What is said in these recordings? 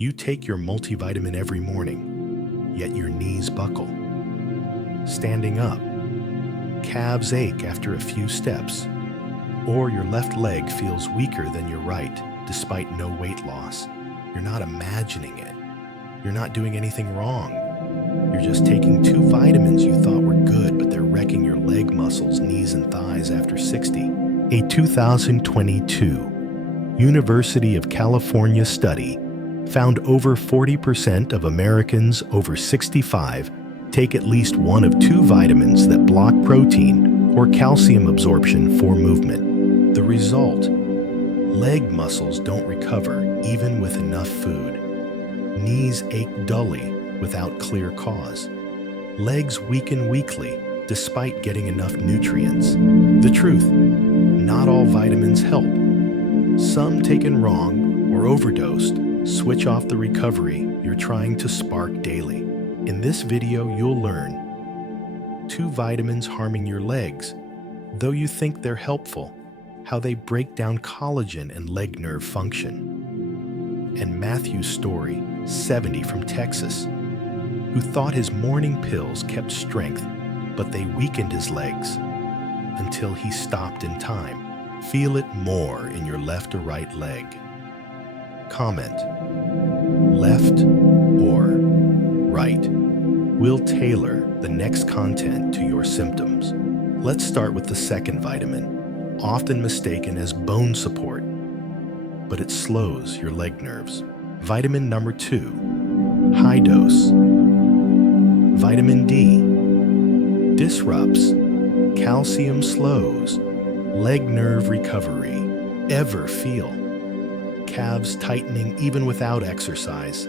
You take your multivitamin every morning, yet your knees buckle. Standing up, calves ache after a few steps, or your left leg feels weaker than your right despite no weight loss. You're not imagining it. You're not doing anything wrong. You're just taking 2 vitamins you thought were good, but they're wrecking your leg muscles, knees, and thighs after 60. A 2022 University of California study found over 40% of Americans over 65 take at least one of 2 vitamins that block protein or calcium absorption for movement. The result: leg muscles don't recover even with enough food. Knees ache dully without clear cause. Legs weaken weakly despite getting enough nutrients. The truth: not all vitamins help. Some taken wrong or overdosed switch off the recovery you're trying to spark daily. In this video, you'll learn 2 vitamins harming your legs, though you think they're helpful, how they break down collagen and leg nerve function. And Matthew's story, 70 from Texas, who thought his morning pills kept strength, but they weakened his legs until he stopped in time. Feel it more in your left or right leg. Comment, left or right. We'll tailor the next content to your symptoms. Let's start with the second vitamin, often mistaken as bone support, but it slows your leg nerves. Vitamin number 2, high dose. Vitamin D disrupts, calcium slows, leg nerve recovery. Ever feel calves tightening even without exercise?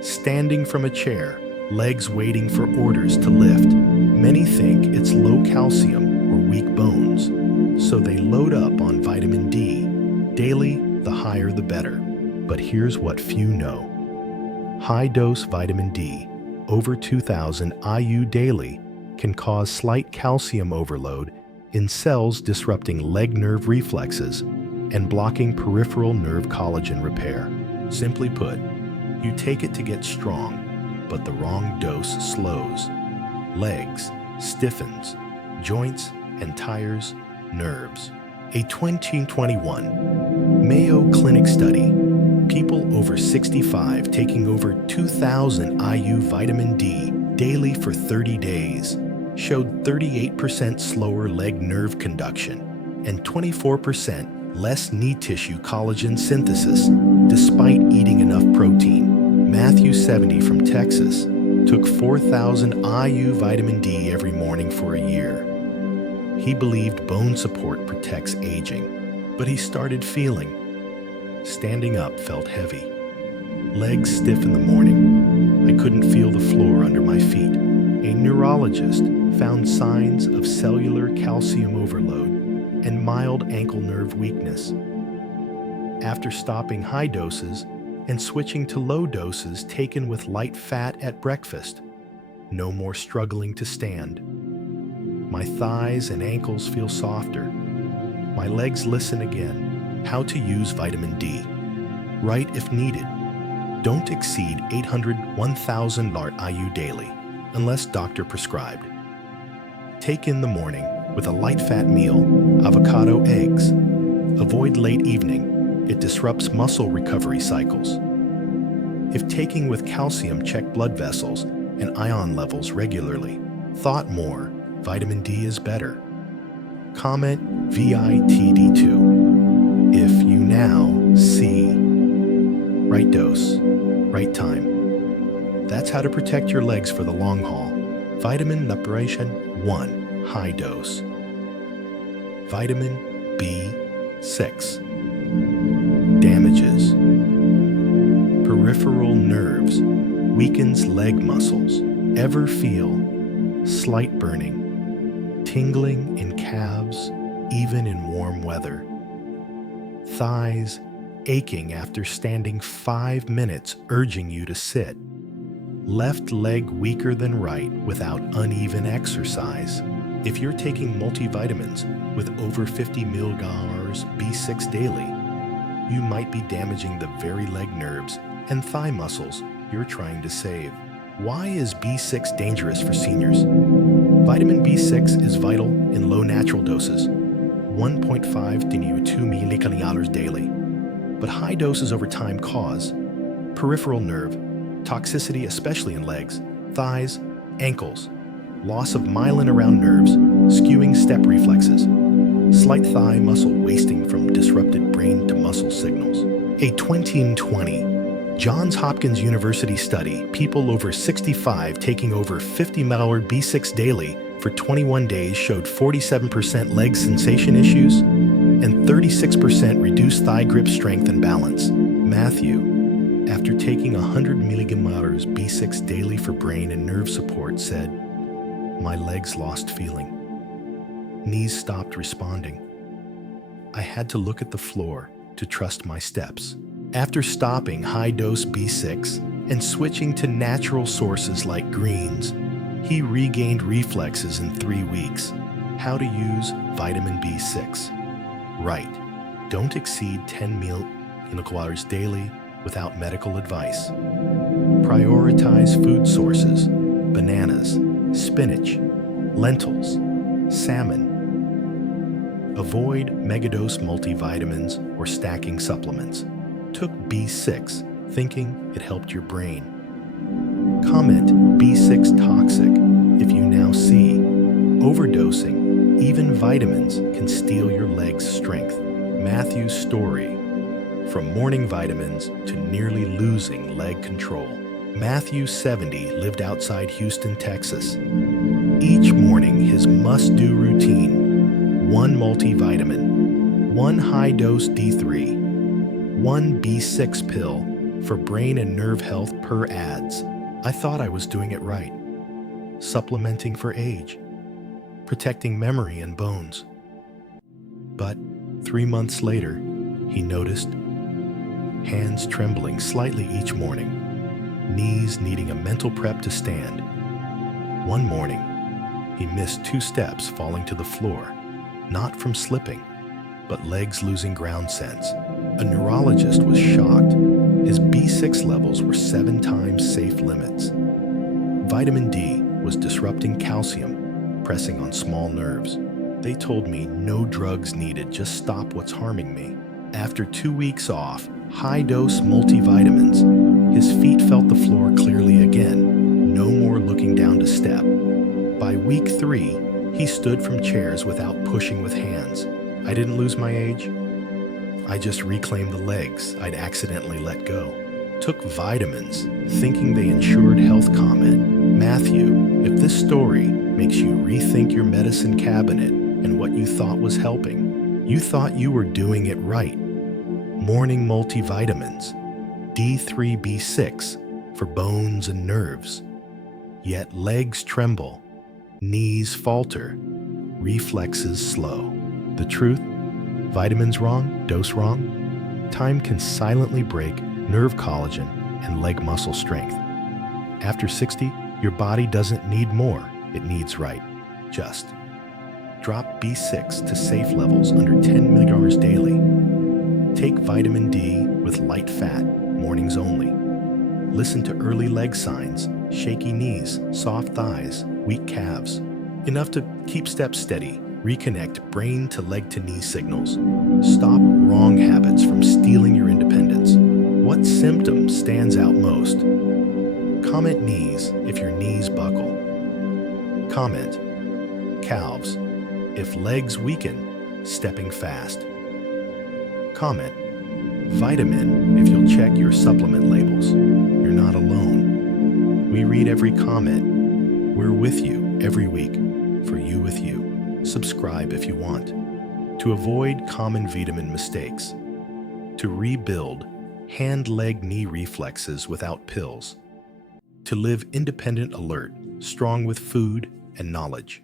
Standing from a chair, legs waiting for orders to lift. Many think it's low calcium or weak bones, so they load up on vitamin D. Daily, the higher the better. But here's what few know. High-dose vitamin D, over 2,000 IU daily, can cause slight calcium overload in cells, disrupting leg nerve reflexes and blocking peripheral nerve collagen repair. Simply put, you take it to get strong, but the wrong dose slows legs, stiffens joints, and tires nerves. A 2021 Mayo Clinic study, people over 65 taking over 2,000 IU vitamin D daily for 30 days, showed 38% slower leg nerve conduction and 24% less knee tissue collagen synthesis, despite eating enough protein. Matthew, 70 from Texas, took 4,000 IU vitamin D every morning for a year. He believed bone support protects aging, but he started feeling. Standing up felt heavy. Legs stiff in the morning. I couldn't feel the floor under my feet. A neurologist found signs of cellular calcium overload and mild ankle nerve weakness. After stopping high doses and switching to low doses taken with light fat at breakfast, no more struggling to stand. My thighs and ankles feel softer. My legs listen again. How to use vitamin D. Right if needed. Don't exceed 800-1,000 IU daily, unless doctor prescribed. Take in the morning with a light fat meal, avocado, eggs. Avoid late evening. It disrupts muscle recovery cycles. If taking with calcium, check blood vessels and ion levels regularly. Thought more, vitamin D is better. Comment VITD2 if you now see. Right dose, right time. That's how to protect your legs for the long haul. Vitamin Nutrition 1, high dose. Vitamin B6 damages peripheral nerves, weakens leg muscles. Ever feel slight burning, tingling in calves, even in warm weather? Thighs aching after standing 5 minutes, urging you to sit. Left leg weaker than right without uneven exercise. If you're taking multivitamins with over 50 milligrams B6 daily, you might be damaging the very leg nerves and thigh muscles you're trying to save. Why is B6 dangerous for seniors? Vitamin B6 is vital in low natural doses, 1.5 to 2 millicaloric daily. But high doses over time cause peripheral nerve toxicity, especially in legs, thighs, ankles, loss of myelin around nerves, skewing step reflexes, slight thigh muscle wasting from disrupted brain to muscle signals. A 2020 Johns Hopkins University study, people over 65 taking over 50 ml B6 daily for 21 days showed 47% leg sensation issues and 36% reduced thigh grip strength and balance. Matthew, after taking 100 millimolars B6 daily for brain and nerve support, said, "My legs lost feeling. Knees stopped responding. I had to look at the floor to trust my steps." After stopping high-dose B6 and switching to natural sources like greens, he regained reflexes in 3 weeks. How to use vitamin B6. Right. Don't exceed 10 millicaloric daily without medical advice. Prioritize food sources: bananas, spinach, lentils, salmon. Avoid megadose multivitamins or stacking supplements. Took B6, thinking it helped your brain. Comment B6 toxic if you now see. Overdosing, even vitamins, can steal your leg's strength. Matthew's story. From morning vitamins to nearly losing leg control. Matthew, 70, lived outside Houston, Texas. Each morning, his must-do routine: 1 multivitamin, 1 high-dose D3, 1 B6 pill for brain and nerve health per ads. I thought I was doing it right. Supplementing for age, protecting memory and bones. But 3 months later, he noticed hands trembling slightly each morning, knees needing a mental prep to stand. One morning, he missed 2 steps, falling to the floor, not from slipping, but legs losing ground sense. A neurologist was shocked. His B6 levels were 7 times safe limits. Vitamin D was disrupting calcium, pressing on small nerves. They told me no drugs needed, just stop what's harming me. After 2 weeks off, high-dose multivitamins, his feet felt the floor clearly again, no more looking down to step. By week 3, he stood from chairs without pushing with hands. I didn't lose my age. I just reclaimed the legs I'd accidentally let go. Took vitamins, thinking they ensured health. Comment, Matthew, if this story makes you rethink your medicine cabinet and what you thought was helping, you thought you were doing it right. Morning multivitamins, D3 B6 for bones and nerves. Yet legs tremble, knees falter, reflexes slow. The truth? Vitamins wrong, dose wrong. Time can silently break nerve collagen and leg muscle strength. After 60, your body doesn't need more, it needs right. Just drop B6 to safe levels under 10 milligrams daily. Take vitamin D with light fat, mornings only. Listen to early leg signs: shaky knees, soft thighs, weak calves. Enough to keep steps steady. Reconnect brain to leg to knee signals. Stop wrong habits from stealing your independence. What symptom stands out most? Comment knees if your knees buckle. Comment calves if legs weaken, stepping fast. Comment vitamin if you'll check your supplement labels. You're not alone. We read every comment. We're with you every week, for you with you. Subscribe if you want. To avoid common vitamin mistakes. To rebuild hand, leg, knee reflexes without pills. To live independent, alert, strong with food and knowledge.